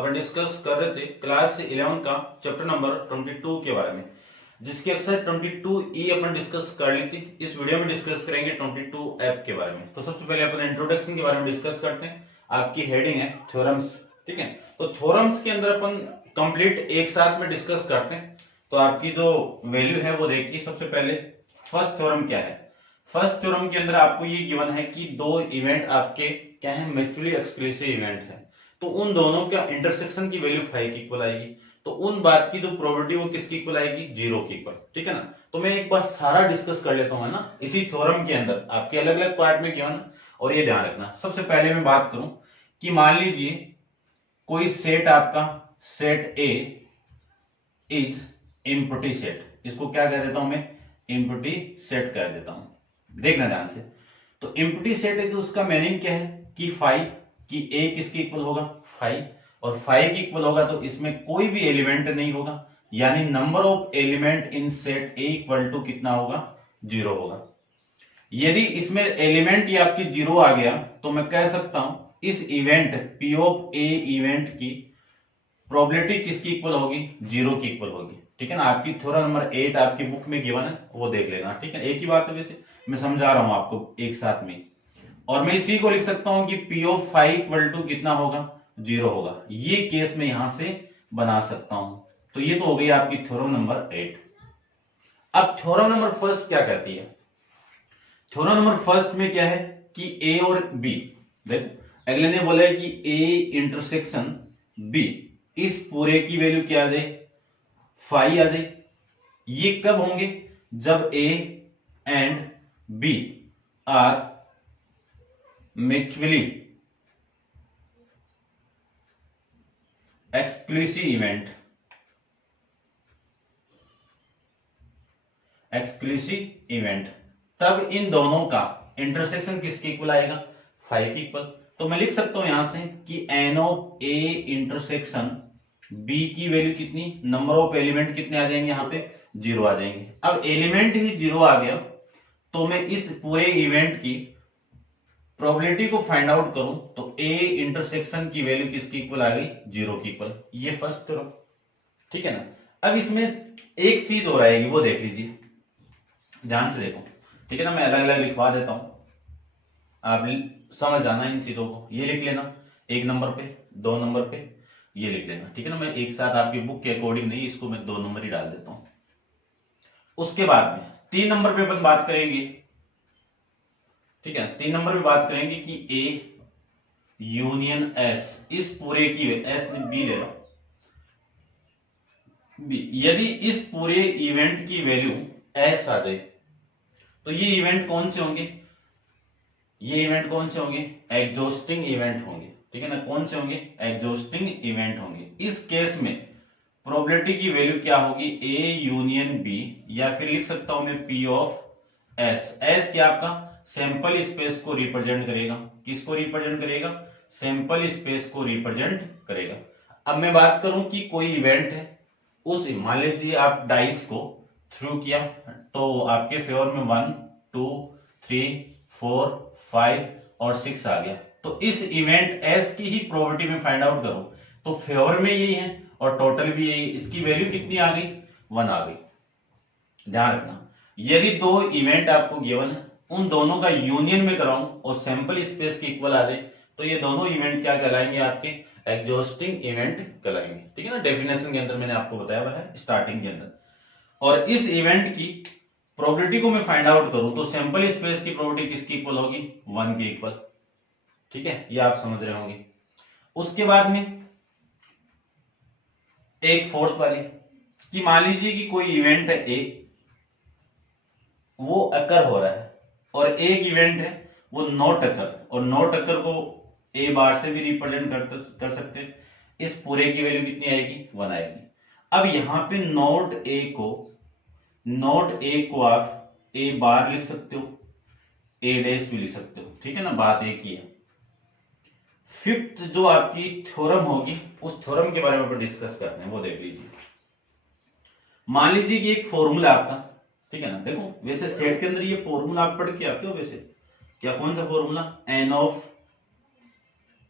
अपन discuss कर रहे थे क्लास 11 का चैप्टर नंबर 22 के बारे में, जिसकी एक्सरसाइज 22E अपन डिस्कस कर ली थी। इस वीडियो में डिस्कस करेंगे 22F के बारे में। तो सबसे पहले अपन इंट्रोडक्शन के बारे में डिस्कस करते हैं। आपकी हेडिंग है थ्योरम्स, ठीक है। तो थ्योरम्स के अंदर अपन कंप्लीट एक साथ में डिस्कस करते हैं। तो आपकी जो वैल्यू है वो देखिए। सबसे पहले फर्स्ट थ्योरम क्या है। फर्स्ट थ्योरम के अंदर आपको ये गिवन है कि दो इवेंट आपके क्या है, म्यूचुअली एक्सक्लूसिव इवेंट है, तो उन दोनों का इंटरसेक्शन की वैल्यू 5 की इक्वल आएगी। तो उन बात की जो प्रोबेबिलिटी वो किसकी इक्वल आएगी, 0 की इक्वल, ठीक है ना। तो मैं एक बार सारा डिस्कस कर लेता हूं, है ना, इसी थ्योरम के अंदर आपके अलग अलग पार्ट में गिवन। और ये ध्यान रखना, सबसे पहले मैं बात करूं कि मान लीजिए कोई सेट आपका set A is empty set, इसको क्या कह देता हूं मैं, एम्प्टी सेट कह देता हूं। देखना ध्यान से। तो एम्प्टी सेट है तो उसका मीनिंग क्या है कि 5 कि ए किसके इक्वल होगा, 5, और 5 की इक्वल होगा तो इसमें कोई भी एलिमेंट नहीं होगा, यानी number of element in set A equal to कितना होगा, 0 होगा। यदि इसमें एलिमेंट ही आपकी 0 आ गया तो मैं कह सकता हूं इस event P of A event की प्रोबेबिलिटी किसकी इक्वल होगी, 0 की इक्वल होगी, ठीक है ना। आपकी थ्योरम नंबर 8 आपकी बुक में गिवन है, वो देख लेना, ठीक है। एक ही बात है, वैसे मैं समझा रहा हूं आपको एक साथ में। और मैं इस चीज को लिख सकता हूं कि पी ऑफ 5 इक्वल टू कितना होगा, 0 होगा। ये केस में यहां से बना सकता हूं। तो ये तो हो गई आपकी थ्योरम नंबर 8। अब थ्योरम नंबर फर्स्ट क्या कहती है। थ्योरम नंबर फर्स्ट में क्या है कि ए और बी, देखो अगले ने बोला है कि ए इंटरसेक्शन बी, इस पूरे की वैल्यू क्या आ जाए, 5 आ जाए। ये कब होंगे, जब A and B are mutually exclusive event, exclusive event, तब इन दोनों का इंटरसेक्शन किसके इक्वल आएगा, 5 की इक्वल। तो मैं लिख सकता हूं यहां से कि n of A intersection B की वैल्यू कितनी, नंबर ऑफ एलिमेंट कितने आ जाएंगे, यहां पे 0 आ जाएंगे। अब एलिमेंट ही 0 आ गया तो मैं इस पूरे इवेंट की प्रोबेबिलिटी को फाइंड आउट करूं तो ए इंटरसेक्शन की वैल्यू किसकी इक्वल आ गई, 0 की इक्वल। ये फर्स्ट थ्योरम, ठीक है ना। अब इसमें एक चीज और आएगी, वो देख लीजिए, ध्यान से देखो, ठीक है ना। मैं अलग अलग लिखवा देता हूं, आप समझ जाना इन चीजों को। ये लिख लेना 1 नंबर पे, 2 नंबर पे ये लिख लेना, ठीक है ना। मैं एक साथ आपकी बुक के अकॉर्डिंग नहीं, इसको मैं 2 नंबर ही डाल देता हूं। उसके बाद में 3 नंबर पे अपन बात करेंगे, ठीक है। 3 नंबर पे बात करेंगे कि ए यूनियन एस, इस पूरे की एस बी ले लो, बी, यदि इस पूरे इवेंट की वैल्यू एस आ जाए तो ये इवेंट कौन से होंगे, ये इवेंट कौन से होंगे, एग्जॉस्टिंग इवेंट होंगे, ठीक है ना। कौन से होंगे, एग्जॉस्टिंग इवेंट होंगे। इस केस में प्रोबेबिलिटी की वैल्यू क्या होगी, ए यूनियन बी, या फिर लिख सकता हूं मैं पी ऑफ एस। एस क्या आपका सैंपल स्पेस को रिप्रेजेंट करेगा, किसको रिप्रेजेंट करेगा, सैंपल स्पेस को रिप्रेजेंट करेगा। अब मैं बात करूं कि कोई इवेंट है, उस मान लीजिए आप डाइस को थ्रू किया तो आपके फेवर में 1 2 3 4 5 और 6 आ गया। तो इस इवेंट एस की ही प्रोबेबिलिटी में फाइंड आउट करूं तो फेवर में यही है और टोटल भी यही, इसकी वैल्यू कितनी आ गई, 1 आ गई। ध्यान रखना, यदि दो इवेंट आपको गिवन है, उन दोनों का यूनियन में कराऊं और सैंपल स्पेस की इक्वल आ जाए तो ये दोनों इवेंट क्या कहलाएंगे, आपके एग्जॉस्टिंग इवेंट कहलाएंगे, ठीक है ना। डेफिनेशन के अंदर मैंने आपको बताया हुआ है स्टार्टिंग के अंदर। और इस इवेंट की प्रोबेबिलिटी को मैं फाइंड आउट करूं तो सैंपल स्पेस की प्रोबेबिलिटी किसकी इक्वल होगी, 1 की इक्वल, ठीक है। ये आप समझ रहे होंगे। उसके बाद में एक फोर्थ वाली कि मान लीजिए कि कोई इवेंट है ए, वो अकर हो रहा है, और एक इवेंट है वो नॉट अकर, और नॉट अकर को ए बार से भी रिप्रेजेंट कर सकते हैं। इस पूरे की वैल्यू कितनी आएगी, 1 आएगी। अब यहां पे नॉट ए को आप ए बार लिख सकते हो, ए डैश भी लिख सकते हो, ठीक है ना। बात एक ही है। फिफ्थ जो आपकी थ्योरम होगी उस थ्योरम के बारे में डिस्कस करते हैं, वो देख लीजिए। मान लीजिए कि एक फॉर्मूला आपका, ठीक है ना। देखो वैसे सेट के अंदर ये फॉर्मूला आप पढ़ के आते हो, वैसे क्या, कौन सा formula, n of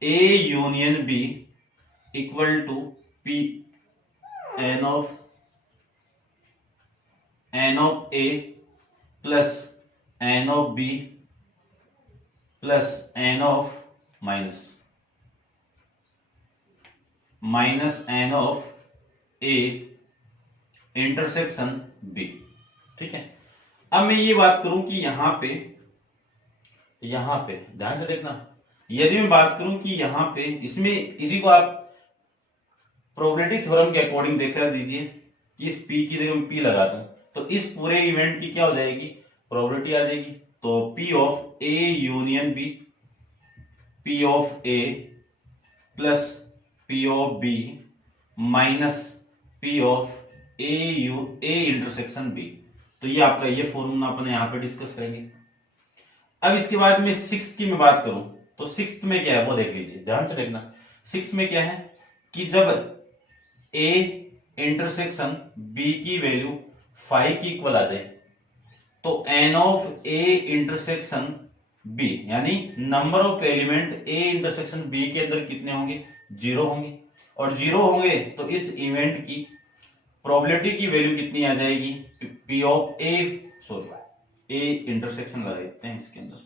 A union B equal to P n of A plus n of B plus n of minus n of A intersection B. ठीक है, अब मैं ये बात करूं कि यहां पे ध्यान से देखना, यदि मैं बात करूं कि यहां पे इसमें इसी को आप प्रोबेबिलिटी थ्योरम के अकॉर्डिंग देखा दीजिए कि इस P की जगह मैं P लगा दूं तो इस पूरे इवेंट की क्या हो जाएगी, प्रोबेबिलिटी आ जाएगी। तो P of A union B, P of A plus P of B minus P of A intersection B। तो ये आपका ये फॉर्मूला अपन यहाँ पे डिस्कस करेंगे। अब इसके बाद में सिक्स्थ की मैं बात करूं तो सिक्स्थ में क्या है वो देख लीजिए, ध्यान से देखना। सिक्स्थ में क्या है कि जब A इंटरसेक्शन B की वैल्यू 5 की इक्वल आ जाए तो n of A intersection B यानी number of element A intersection B के अंदर कितने होंगे, 0 होंगे। और 0 होंगे तो इस इवेंट की प्रोबेबिलिटी की वैल्यू कितनी आ जाएगी, P ऑफ A इंटरसेक्शन लगा देते हैं इसके अंदर,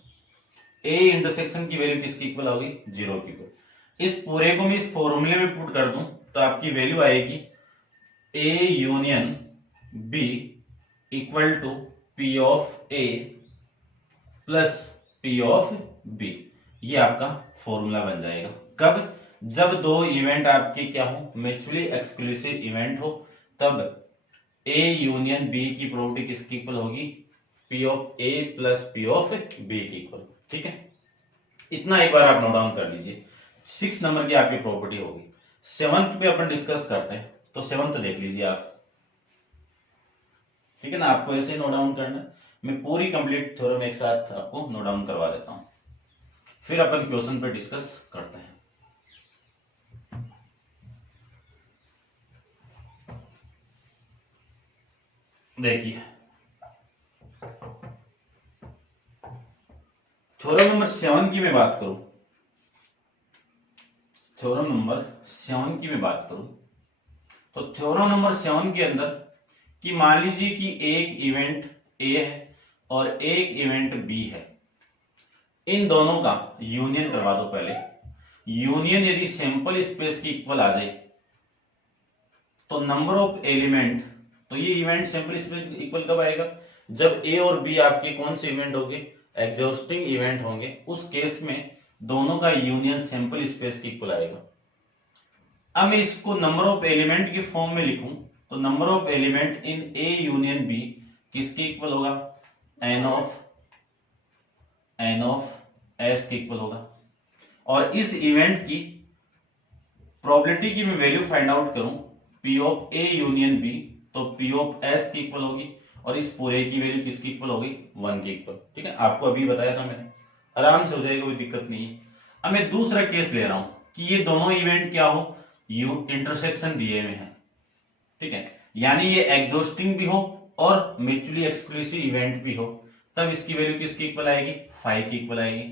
A इंटरसेक्शन की वैल्यू किसकी इक्वल होगी, 0 की इक्वल। इस पूरे को मैं इस फॉर्मूले में पुट कर दूं तो आपकी वैल्यू आएगी A union B equal to P of A plus P of B। ये आपका फॉर्मूला बन जाएगा। कब, जब दो इवेंट आपके क्या हो, म्यूचुअली एक्सक्लूसिव इवेंट हो, तब A यूनियन B की प्रोबेबिलिटी किसकी इक्वल होगी, P of A plus P of B की इक्वल। ठीक है, इतना एक बार आप नोट डाउन कर लीजिए। 6 नंबर की आपकी प्रॉपर्टी होगी। 7th पे अपन डिस्कस करते हैं, तो 7th देख लीजिए आप। ठीक है ना, आपको ऐसे नोट डाउन करना है। मैं पूरी कंप्लीट थ्योरम एक साथ आपको नोट डाउन करवा देता हूं, फिर अपन क्वेश्चन पे डिस्कस करते हैं। देखिए थ्योरम नंबर 7 की मैं बात करूं, थ्योरम नंबर 7 की मैं बात करूं तो थ्योरम नंबर 7 के अंदर कि मान लीजिए कि एक इवेंट A है और एक इवेंट B है, इन दोनों का यूनियन करवा दो। पहले यूनियन यदि सैंपल स्पेस की इक्वल आ जाए तो नंबर ऑफ एलिमेंट, तो ये इवेंट सैंपल स्पेस इक्वल कब आएगा, जब A और B आपके कौन से इवेंट होंगे, एग्जॉस्टिंग इवेंट होंगे। उस केस में दोनों का यूनियन सैंपल स्पेस की इक्वल आएगा। अब मैं इसको नंबर ऑफ एलिमेंट के फॉर्म में लिखूं तो number of element in A union B किसके इक्वल होगा, n ऑफ S के इक्वल होगा। और इस इवेंट की प्रोबेबिलिटी की मैं वैल्यू फाइंड आउट करूं P of A union B तो P ऑफ S की इक्वल होगी और इस पूरे की वैल्यू किसकी इक्वल होगी, 1 की इक्वल। ठीक है, आपको अभी बताया था मैंने, आराम से हो जाएगा, कोई दिक्कत नहीं है। अब मैं दूसरा केस ले रहा हूं कि ये दोनों इवेंट क्या हो, यू इंटरसेक्शन दिए में है। ठीक है, यानी ये एग्जॉस्टिंग भी हो और म्यूचुअली एक्सक्लूसिव इवेंट भी हो, तब इसकी वैल्यू किसकी इक्वल आएगी, 5 की इक्वल आएगी।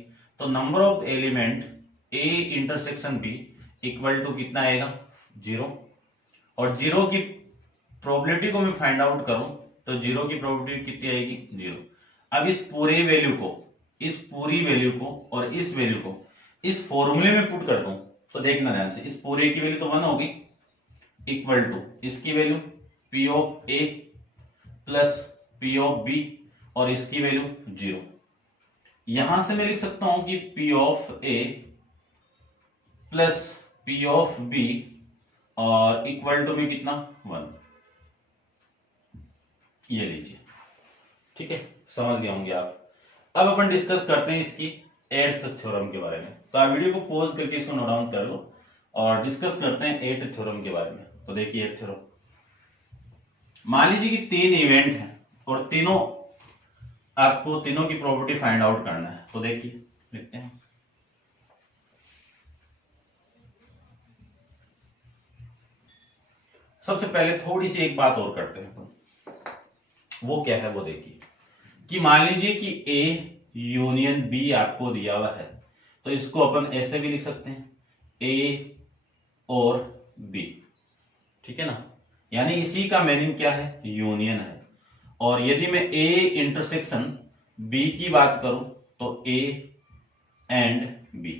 तो number of element A intersection B equal to कितना आएगा, 0। और 0 की प्रोबेबिलिटी को मैं फाइंड आउट करूं तो 0 की प्रोबेबिलिटी कितनी आएगी, 0। अब इस पूरी वैल्यू को और इस वैल्यू को इस फॉर्मूले में पुट कर दूं तो देखना ध्यान से, इस पूरे की वैल्यू तो 1 होगी इक्वल टू इसकी value P of A plus P of B और इसकी वैल्यू 0। यहां से मैं लिख सकता हूं कि P of A plus P of B और इक्वल टू में कितना, 1। ये लीजिए। ठीक है, समझ गए होंगे आप। अब अपन डिस्कस करते हैं इसकी 8th थ्योरम के बारे में। तो आप वीडियो को पॉज करके इसको नोट डाउन कर लो और डिस्कस करते हैं 8th थ्योरम के बारे में। तो देखिए 8th थ्योरम, मान लीजिए कि 3 इवेंट हैं और आपको तीनों की प्रॉपर्टी फाइंड आउट करना है। तो देखिए लिखते हैं, सबसे पहले थोड़ी सी एक बात और करते हैं, वो क्या है वो देखिए कि मान लीजिए कि A यूनियन B आपको दिया हुआ है, तो इसको अपन ऐसे भी लिख सकते हैं, A और बी, ठीक है ना। यानी इसी का मीनिंग क्या है, यूनियन है। और यदि मैं ए इंटरसेक्शन बी की बात करूं तो ए एंड बी,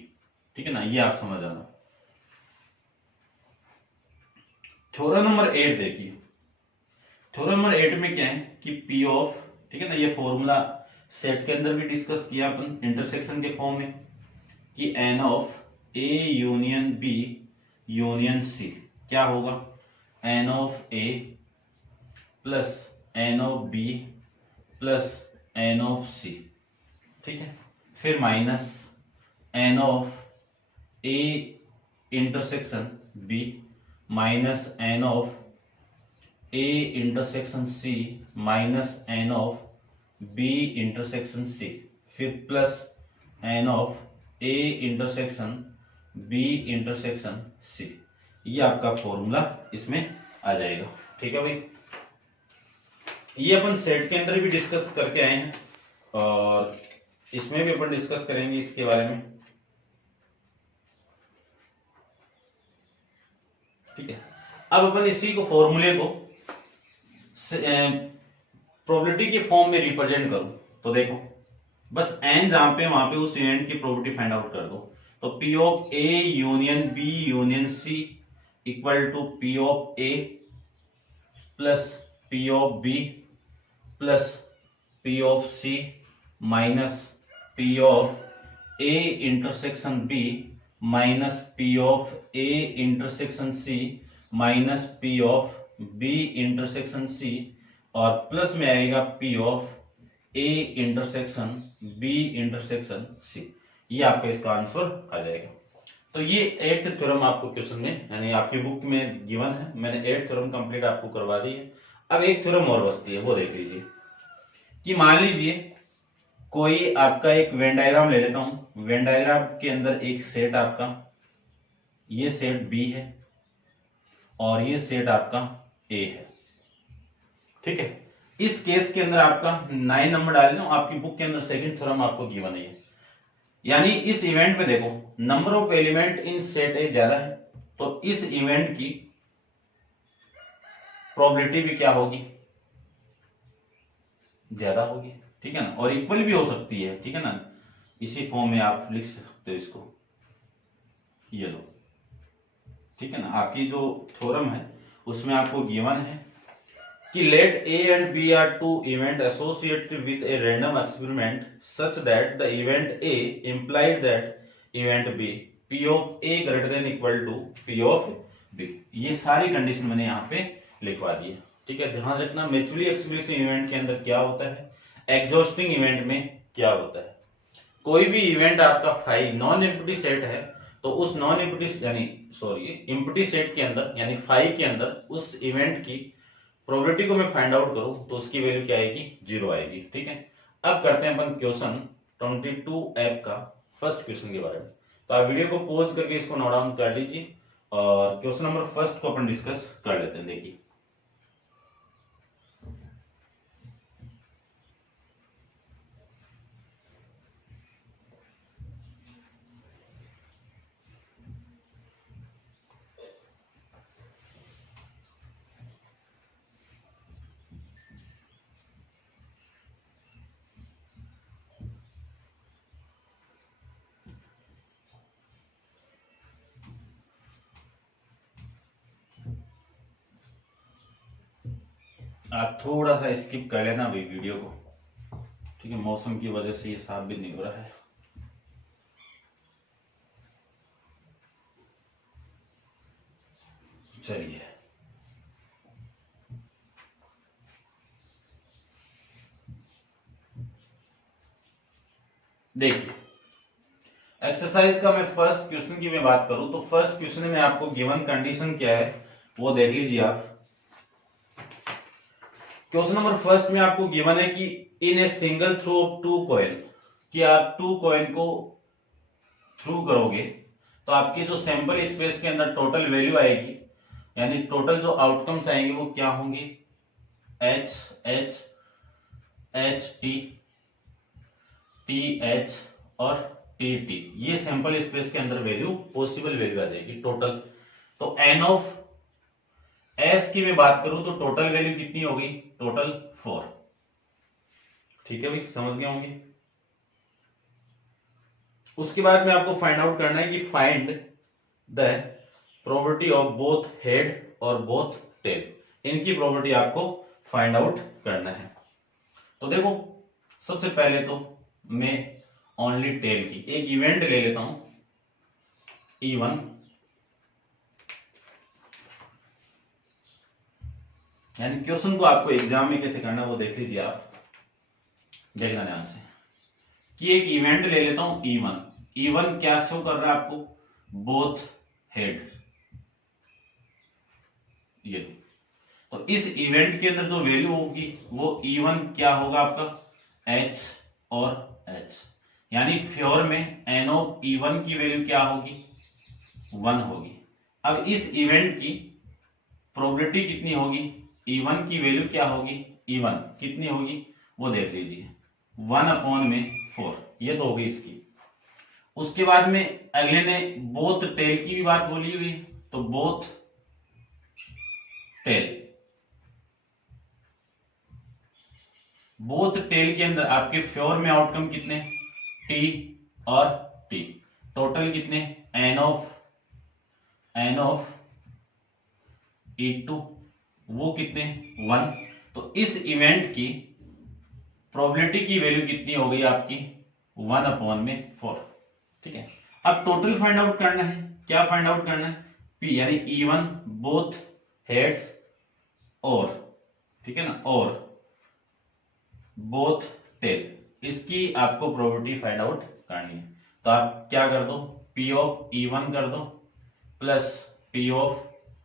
ठीक है ना, ये आप समझ आना। थ्योरम नंबर 8 देखिए। थ्योरम नंबर 8 में क्या है कि पी ऑफ, ठीक है ना, ये फॉर्मूला सेट के अंदर भी डिस्कस किया अपन इंटरसेक्शन के फॉर्म में, कि n of A union B union C क्या होगा, n of A plus n of B plus n of C, ठीक है। फिर minus n of A intersection B minus n of A intersection C minus n of B intersection C, फिर plus n of A intersection B intersection C. ये आपका formula इसमें आ जाएगा, ठीक है भाई। ये अपन सेट के अंदर भी डिस्कस करके आए हैं और इसमें भी अपन डिस्कस करेंगे इसके बारे में, ठीक है। अब अपन इसी को फॉर्मूले को प्रोबेबिलिटी के फॉर्म में रिप्रेजेंट करूं तो देखो, बस एन जहां पे वहां पे उस इवेंट की प्रोबेबिलिटी फाइंड आउट कर दो। तो P of A union B union C equal to P of A plus P of B plus P of C minus P of A intersection B minus P of A intersection C minus P of B intersection C, और plus में आएगा P of A intersection B intersection C. ये आपका इसका answer आ जाएगा। तो ये 8th theorem आपको क्वेश्चन में यानी आपकी बुक में गिवन है, मैंने 8th थ्योरम कंप्लीट आपको करवा दी है। अब एक थ्योरम और बचती है, वो देख लीजिए कि मान लीजिए कोई आपका एक वेन डायग्राम ले लेता हूं। वेन डायग्राम के अंदर एक सेट आपका, ये सेट बी है और ये सेट आपका ए है, ठीक है। इस केस के अंदर आपका 9 नंबर डाल देना, आपकी बुक के अंदर सेकंड थ्योरम आपको गिवन है। यानी इस इवेंट में देखो number of element in set ए ज्यादा है, तो इस इवेंट की प्रोबेबिलिटी भी क्या होगी, ज्यादा होगी, ठीक है ना। और इक्वल भी हो सकती है, ठीक है ना। इसी फॉर्म में आप लिख सकते हो इसको, ये लो, ठीक है ना। आपकी जो थ्योरम है उसमें आपको गिवन है कि let A and B are two event associated with a random experiment such that the event A implied that event B P of A greater than equal to P of B. ये सारी condition मैंने यहाँ पे लिखवा दी है, ठीक है। ध्यान रखना म्यूचुअली एक्सक्लूसिव इवेंट के अंदर क्या होता है, एग्जॉस्टिंग इवेंट में क्या होता है। कोई भी इवेंट आपका फाई नॉन एम्प्टी सेट है तो उस नॉन एम्प्टी यानी एम्प्टी सेट के अंदर यानी फाई के अंदर उस इवेंट की प्रोबेबिलिटी को मैं फाइंड आउट करूं तो उसकी वैल्यू क्या आएगी, 0 आएगी, ठीक है। अब करते हैं अपन क्वेश्चन 22 ऐप का फर्स्ट क्वेश्चन के बारे में। तो आप वीडियो को पॉज करके इसको नोट डाउन कर लीजिए और क्वेश्चन नंबर फर्स्ट को अपन डिस्कस कर लेते हैं। देखिए आप थोड़ा सा स्किप कर लेना अभी वीडियो को, ठीक है। मौसम की वजह से ये साफ भी नहीं हो रहा है। चलिए देखिए एक्सरसाइज का मैं फर्स्ट क्वेश्चन की मैं बात करूं तो फर्स्ट क्वेश्चन में आपको गिवन कंडीशन क्या है वो देख लीजिए आप। क्वेश्चन नंबर फर्स्ट में आपको गिवन है कि in a single throw of 2 coin, कि आप 2 कॉइन को थ्रू करोगे तो आपकी जो सैंपल स्पेस के अंदर टोटल वैल्यू आएगी, यानी टोटल जो आउटकम्स आएंगे वो क्या होंगे, H H H T T H और टी टी। ये सैंपल स्पेस के अंदर वैल्यू पॉसिबल वैल्यू आ जाएगी टोटल, तो एन ऑफ एस की मैं बात करूं तो टोटल वैल्यू कितनी होगी, टोटल 4। ठीक है भाई, समझ गए होंगे। उसके बाद में आपको फाइंड आउट करना है कि find the probability of both head और बोथ टेल, इनकी प्रोबेबिलिटी आपको फाइंड आउट करना है। तो देखो सबसे पहले तो मैं ओनली टेल की एक इवेंट ले लेता हूं, E1, यानी क्वेश्चन को आपको एग्जाम में कैसे करना है वो देख लीजिए आप, देखना ध्यान से कि एक इवेंट ले लेता हूं E1। E1 क्या शो कर रहा है आपको, बोथ हेड, ये तो इस इवेंट के अंदर जो वैल्यू होगी वो E1 क्या होगा आपका, H और H, यानी फ्योर में N ऑफ E1 की वैल्यू क्या होगी, 1 होगी। अब इस इवेंट की प्रोबेबिलिटी कितनी होगी, E1 की वैल्यू क्या होगी, E1 कितनी होगी वो देख लीजिए, 1/4, ये तो होगी इसकी। उसके बाद में अगले ने बोथ टेल की भी बात बोली हुई, तो बोथ टेल, बोथ टेल के अंदर आपके फ्योर में आउटकम कितने, T और T, टोटल कितने, N ऑफ E2, वो कितने, 1। तो इस इवेंट की प्रोबेबिलिटी की वैल्यू कितनी हो गई आपकी, 1/4। ठीक है, अब टोटल फाइंड आउट करना है, क्या फाइंड आउट करना है, P यानी E1 बोथ हेड्स और, ठीक है ना, और बोथ टेल, इसकी आपको प्रोबेबिलिटी फाइंड आउट करनी है। तो आप क्या कर दो, P ऑफ E1 कर दो प्लस P ऑफ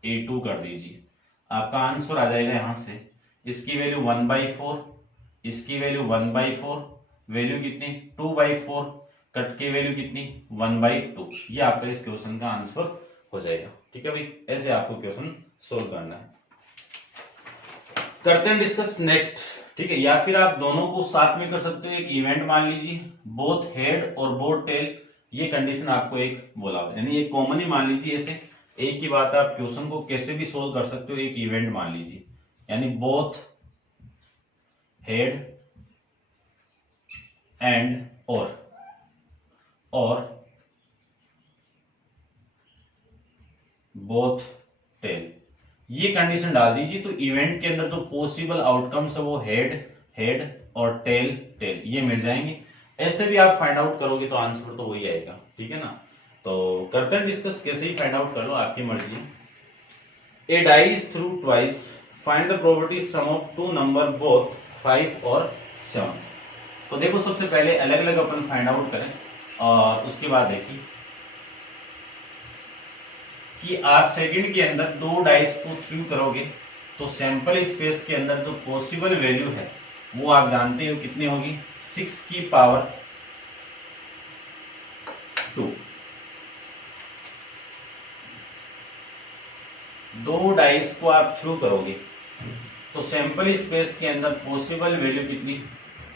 E2 कर दीजिए, आपका आंसर आ जाएगा यहां से, इसकी वैल्यू 1/4, इसकी वैल्यू 1/4, वैल्यू कितनी 2/4, कट की वैल्यू कितनी 1/2, ये आपका इस क्वेश्चन का आंसर हो जाएगा। ठीक है भाई, ऐसे आपको क्वेश्चन सोल्व करना है। करते हैं डिस्कस नेक्स्ट। ठीक है, या फिर आप दोनों को साथ में कर सकते हो, एक इवेंट मान लीजिए बोथ हेड और बोथ टेल, ये कंडीशन आपको एक बोला हुआ, यानी एक कॉमन ही मान लीजिए, ऐसे एक ही बात है, आप क्वेश्चन को कैसे भी सोल्व कर सकते हो, एक इवेंट मान लीजिए, यानी बोथ हेड एंड और बोथ टेल, ये कंडीशन डाल दीजिए। तो इवेंट के अंदर जो पॉसिबल आउटकम्स है वो हेड और टेल ये मिल जाएंगे। ऐसे भी आप फाइंड आउट करोगे तो आंसर तो वही आएगा। ठीक है ना, तो करते हैं डिस्कस, कैसे ही फाइंड आउट कर लो, आपकी मर्जी। A die is thrown twice, find the probability sum of two number both 5 और 7। तो देखो सबसे पहले अलग अलग अपन फाइंड आउट करें और उसके बाद देखिए कि आप सेकंड के अंदर दो डाइस को थ्रू करोगे तो सैंपल स्पेस के अंदर जो पॉसिबल वैल्यू है वो आप जानते हो कितनी होगी, 6 की पावर 2। दो डाइस को आप थ्रू करोगे तो सैंपल स्पेस के अंदर पॉसिबल वैल्यू कितनी,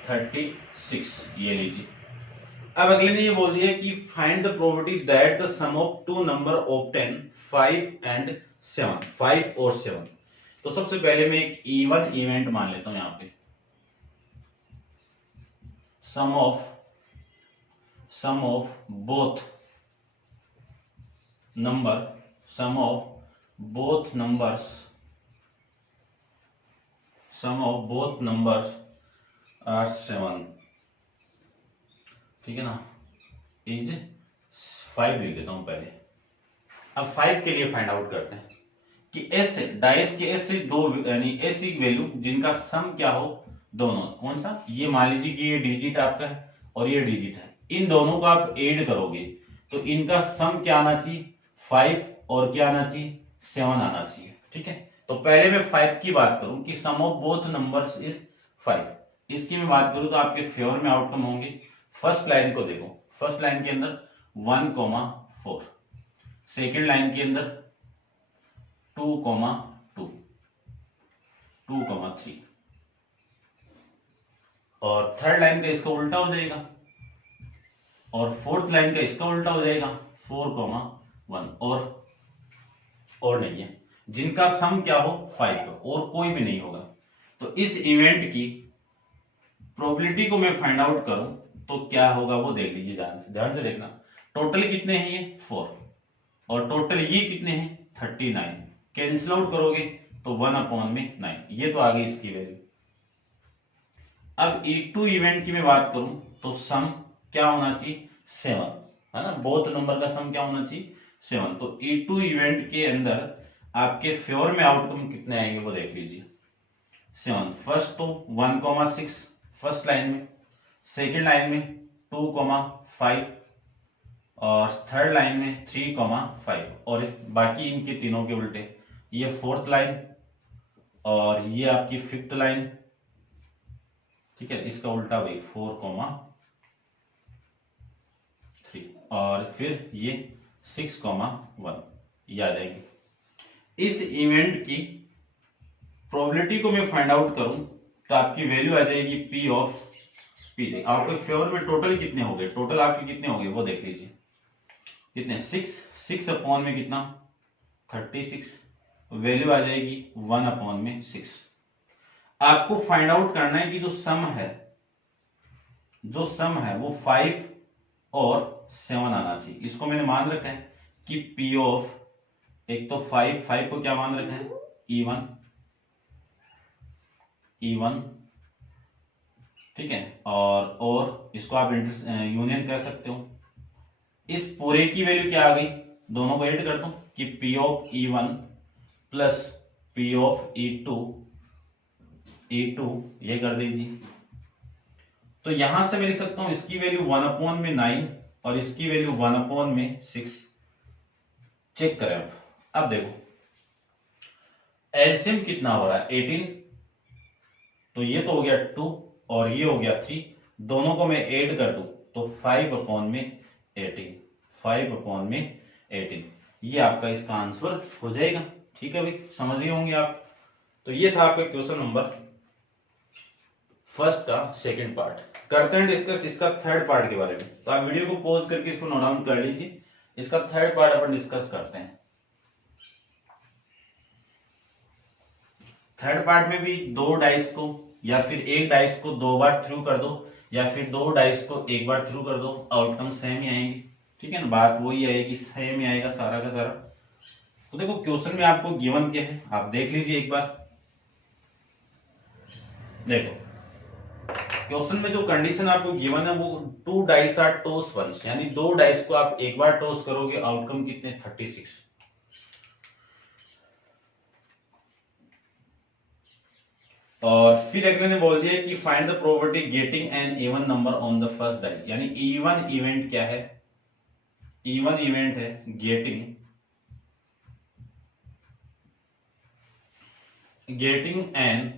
36, ये लीजिए। अब अगले ने ये बोल दिया कि find the probability that the sum of two number obtain 5 and 7, 5 और 7। तो सबसे पहले मैं एक इवन इवेंट मान लेता हूं यहां पे, सम ऑफ बोथ नंबर्स आर 7। ठीक है ना, इज 5 लिख देता हूं पहले। अब 5 के लिए फाइंड आउट करते हैं कि ऐसे डाइस के ऐसे दो, यानी ऐसी वैल्यू जिनका सम क्या हो, दोनों, कौन सा, ये मान लीजिए कि ये डिजिट आपका है और ये डिजिट है, इन दोनों को आप ऐड करोगे तो इनका सम क्या आना चाहिए, 5 और क्या आना चाहिए, 7 आना चाहिए। ठीक है, तो पहले मैं 5 की बात करूं कि सम ऑफ बोथ नंबर्स इज 5, इसकी मैं बात करूं तो आपके फेवर में आउटकम होंगे। फर्स्ट लाइन को देखो, फर्स्ट लाइन के अंदर 1,4, सेकेंड लाइन के अंदर 2,2, 2,3 और थर्ड लाइन का इसका उल्टा हो जाएगा और फोर्थ लाइन का इसका उल्टा हो जाएगा 4,1 और और नहीं है, जिनका सम क्या हो 5 और कोई भी नहीं होगा। तो इस इवेंट की प्रोबेबिलिटी को मैं फाइंड आउट करूं तो क्या होगा वो देख लीजिए, ध्यान से देखना। टोटल कितने हैं ये 4 और टोटल ये कितने हैं 39। कैंसिल आउट करोगे तो 1/9, ये तो आ गई इसकी वैल्यू। अब E2 इवेंट की मैं बात करूं तो सम क्या होना चाहिए 7, है ना, बोथ नंबर का सम क्या होना चाहिए 7। तो E2 इवेंट के अंदर आपके फेवर में आउटकम कितने आएंगे वो देख लीजिए 7। फर्स्ट तो 1,6 फर्स्ट लाइन में, सेकेंड लाइन में 2,5 और थर्ड लाइन में 3,5 और बाकी इनके तीनों के उल्टे, ये फोर्थ लाइन और ये आपकी फिफ्थ लाइन, ठीक है, इसका उल्टा वही 4,3 और फिर ये 6,1 ये आ जाएगी। इस इवेंट की प्रोबेबिलिटी को मैं फाइंड आउट करूं तो आपकी वैल्यू आ जाएगी P ऑफ P। आपके फेवर में टोटल कितने हो गए, टोटल आपके कितने हो गए वो देख लीजिए, कितने 6 अपॉन में कितना 36, वैल्यू आ जाएगी 1/6। आपको फाइंड आउट करना है कि जो सम है वो 5 और 7 आना चाहिए। इसको मैंने मान रखा है कि P ऑफ, एक तो 5 को क्या मान रखा है E1, ठीक है, और इसको आप यूनियन कर सकते हो। इस पूरे की वैल्यू क्या आ गई, दोनों को ऐड कर दो कि P of E1 plus P of E2 ये कर दीजिए। तो यहां से मैं लिख सकता हूं इसकी वैल्यू 1/9 और इसकी वैल्यू 1/6। चेक करें अब देखो एलसीएम कितना हो रहा है 18, तो ये तो हो गया 2 और ये हो गया 3, दोनों को मैं ऐड कर दूं तो 5/18, ये आपका इसका आंसर हो जाएगा। ठीक है भाई, समझ गए होंगे आप। तो ये था आपका क्वेश्चन नंबर फर्स्ट का सेकंड पार्ट। करते हैं डिस्कस इसका थर्ड पार्ट के बारे में। तो आप वीडियो को पॉज करके इसको नोट डाउन कर लीजिए, इसका थर्ड पार्ट अपन डिस्कस करते हैं। थर्ड पार्ट में भी 2 डाइस को या फिर एक डाइस को 2 बार थ्रू कर दो या फिर 2 डाइस को 1 बार थ्रू कर दो, आउटकम सेम ही आएंगे। ठीक है ना, बात वही आएगी, सेम ही आएगा सारा का सारा। तो देखो क्वेश्चन में आपको गिवन क्या है आप देख लीजिए एक बार। देखो क्वेश्चन में जो कंडीशन आपको गिवन है वो 2 डाइस आर टॉस वंस, यानी 2 डाइस को आप एक बार टॉस करोगे, आउटकम कितने 36। और फिर अगले ने बोल दिया कि find the probability getting an even number on the first die, यानी इवन इवेंट क्या है, इवन इवेंट है getting an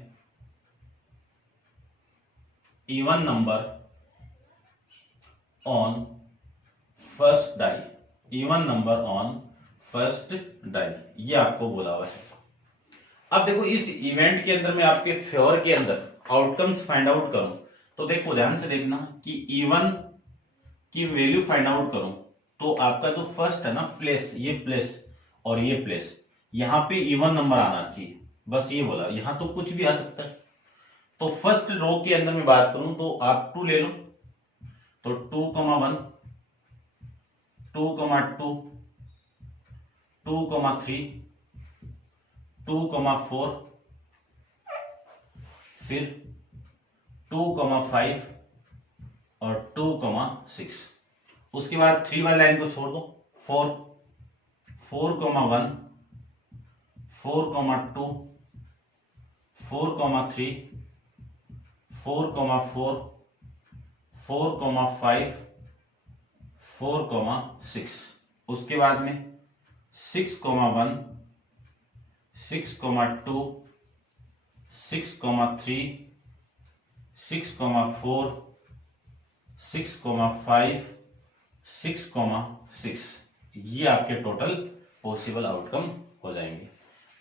even number on first die, even number on first die, ये आपको बोला हुआ है। अब देखो इस इवेंट के अंदर मैं आपके फेवर के अंदर आउटकम्स फाइंड आउट करूं तो देखो ध्यान से देखना कि इवन की वैल्यू फाइंड आउट करूं तो आपका जो फर्स्ट है ना प्लेस, ये प्लेस और ये प्लेस, यहां पे इवन नंबर आना चाहिए, बस ये बोला, यहां तो कुछ भी आ सकता है। तो फर्स्ट रो के अंदर मैं बात करूं तो आप 2 ले लो, तो 2,1 2,2 2,3 2,4 फिर 2,5 और 2,6। उसके बाद 3 वाली लाइन को छोड़ दो, 4 4,1 4,2 4,3 4,4 4,5 4,6। उसके बाद में 6,1 6,2 6,3 6,4 6,5 6,6, ये आपके टोटल पॉसिबल आउटकम हो जाएंगे।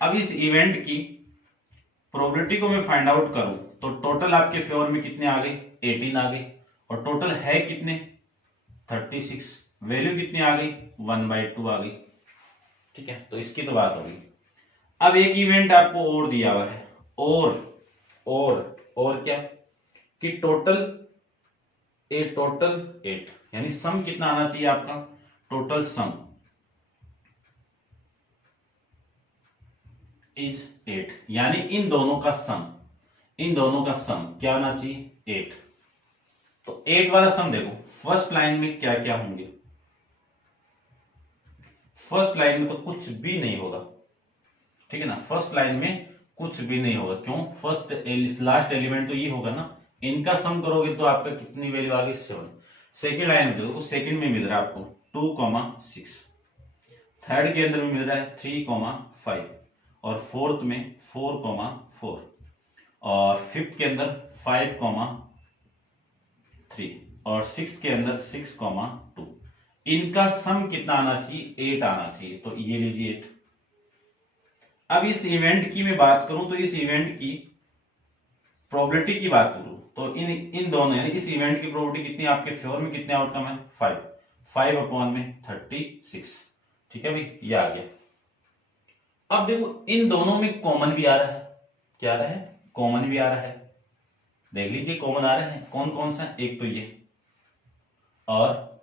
अब इस इवेंट की प्रोबेबिलिटी को मैं फाइंड आउट करूं तो टोटल आपके फेवर में कितने आ गए 18 आ गए और टोटल है कितने 36, वैल्यू कितनी आ गई 1/2 आ गई। ठीक है, तो इसकी तो बात होगी। अब एक इवेंट आपको और दिया हुआ है, और क्या कि टोटल 8, यानी सम कितना आना चाहिए आपका, टोटल सम इज 8, यानी इन दोनों का सम क्या होना चाहिए 8। तो 8 वाला सम देखो, फर्स्ट लाइन में क्या क्या होंगे, फर्स्ट लाइन में तो कुछ भी नहीं होगा, ठीक है ना, फर्स्ट लाइन में कुछ भी नहीं होगा, क्यों, लास्ट एलिमेंट तो ये होगा ना, इनका सम करोगे तो आपका कितनी वैल्यू आ गई 7। सेकेंड लाइन में देखो, सेकेंड में मिल रहा है आपको 2,6, थर्ड के अंदर में मिल रहा है 3,5, और फोर्थ में 4,4, और फिफ्थ के अंदर 5,3, और सिक्स के अंदर 6,2। इनका सम कितना आना चाहिए 8 आना चाहिए, तो ये लीजिए 8। अब इस इवेंट की मैं बात करूं तो इस इवेंट की प्रोबेबिलिटी की बात करूं तो इन दोनों, यानी इस इवेंट की प्रोबेबिलिटी कितनी आपके फेवर में, कितने आउटकम है 5 अपॉन में 36, ठीक है भाई, ये आ गया। अब देखो इन दोनों में कॉमन भी आ रहा है, क्या आ रहा है, कॉमन भी आ रहा है, देख लीजिए कॉमन आ रहा है, कौन कौन सा, एक तो ये, और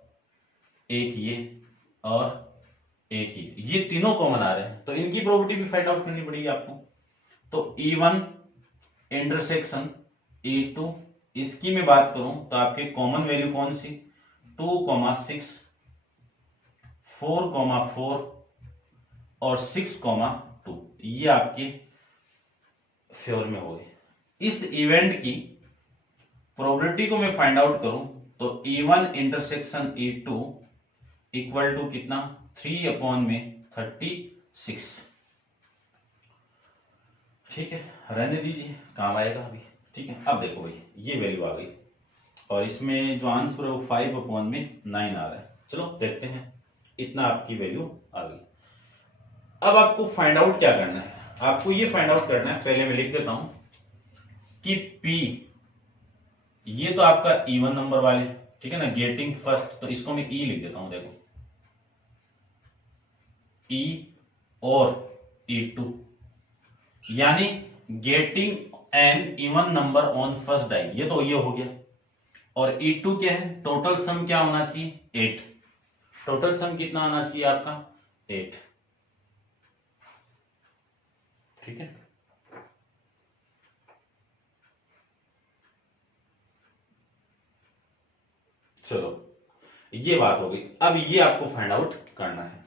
एक ये, और एक ये तीनों कॉमन आ रहे हैं, तो इनकी प्रोबेबिलिटी भी फाइंड आउट करनी पड़ेगी आपको। तो E1 इंटरसेक्शन E2, इसकी मैं बात करूं तो आपके कॉमन वैल्यू कौन सी, 2,6, 4,4 और 6,2, ये आपके फेवर में हो गए। इस इवेंट की प्रोबेबिलिटी को मैं फाइंड आउट करूं तो E1 intersection E2 equal to कितना, 3 अपॉन में 36, ठीक है, रहने दीजिए, काम आएगा अभी, ठीक है। अब देखो भाई ये वैल्यू आ गई, और इसमें जो आंसर है वो 5 अपॉन में 9 आ रहा है। चलो देखते हैं, इतना आपकी वैल्यू आ गई। अब आपको फाइंड आउट क्या करना है, आपको ये फाइंड आउट करना है, पहले मैं लिख देता हूं कि P, ये तो आपका E1 नंबर वाले, ठीक है ना, गेटिंग फर्स्ट, तो इसको मैं E लिख देता हूं, देखो E और E2, यानी getting an even number on first die, ये तो ये हो गया। और E2 क्या है, टोटल सम क्या होना चाहिए 8, टोटल सम कितना आना चाहिए आपका 8, ठीक है। चलो ये बात हो गई, अब ये आपको फाइंड आउट करना है,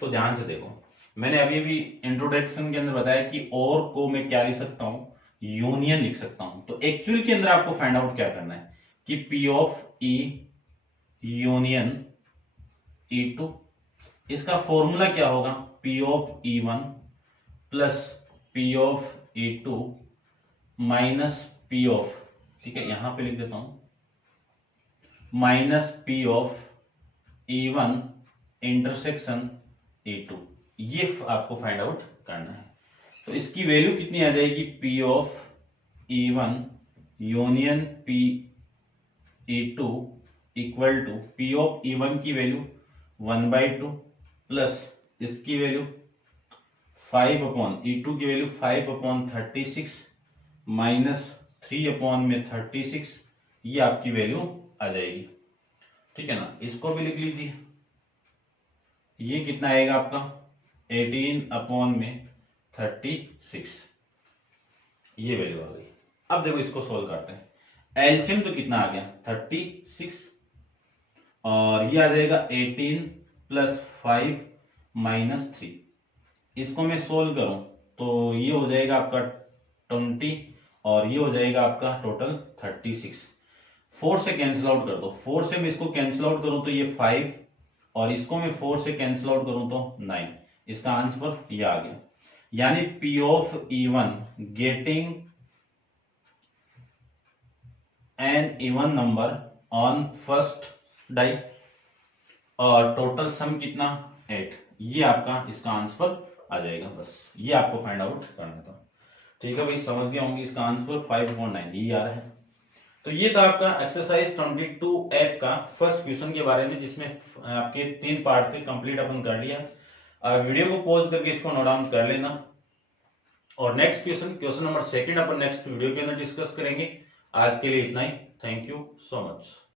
तो ध्यान से देखो, मैंने अभी अभी इंट्रोडक्शन के अंदर बताया कि और को मैं क्या लिख सकता हूं, यूनियन लिख सकता हूं। तो एक्चुअल के अंदर आपको फाइंड आउट क्या करना है कि P of E union E2, इसका फॉर्मूला क्या होगा, P of E1 plus P of E2 minus P of, ठीक है, यहां पे लिख देता हूं, minus P of E1 intersection E2, ये आपको फाइंड आउट करना है। तो इसकी वैल्यू कितनी आ जाएगी, P of E1 union P E2 equal to P of E1 की वैल्यू 1/2 प्लस इसकी वैल्यू 5 अपॉन E2 की वैल्यू 5 अपॉन 36 माइनस 3 अपॉन में 36, ये आपकी वैल्यू आ जाएगी, ठीक है ना। इसको भी लिख लीजिए, ये कितना आएगा आपका 18 अपॉन में 36, ये वैल्यू आ गई। अब देखो इसको सोल्व करते हैं, एलसीएम तो कितना आ गया 36, और ये आ जाएगा 18 प्लस 5 माइनस 3, इसको मैं सोल्व करूं तो ये हो जाएगा आपका 20, और ये हो जाएगा आपका टोटल 36। 4 से कैंसिल आउट कर दो, 4 से मैं इसको कैंसिल आउट करूं तो ये 5, और इसको मैं 4 से कैंसिल आउट करूं तो 9, इसका आंसर ये आ गया। यानी P of E1 getting an even number on first die, और टोटल सम कितना 8, ये आपका इसका आंसर आ जाएगा। बस ये आपको फाइंड आउट करना था, ठीक है भाई, समझ गए होंगे, इसका आंसर 5.9 ये आ रहा है। तो ये था आपका एक्सरसाइज 22 ऐप का फर्स्ट क्वेश्चन के बारे में, जिसमें आपके 3 पार्ट थे, कंप्लीट अपन कर लिया। वीडियो को पॉज करके इसको नोट डाउन कर लेना। और नेक्स्ट क्वेश्चन नंबर 2 अपन नेक्स्ट वीडियो के अंदर डिस्कस करेंगे। आज के लिए इतना ही। Thank you so much.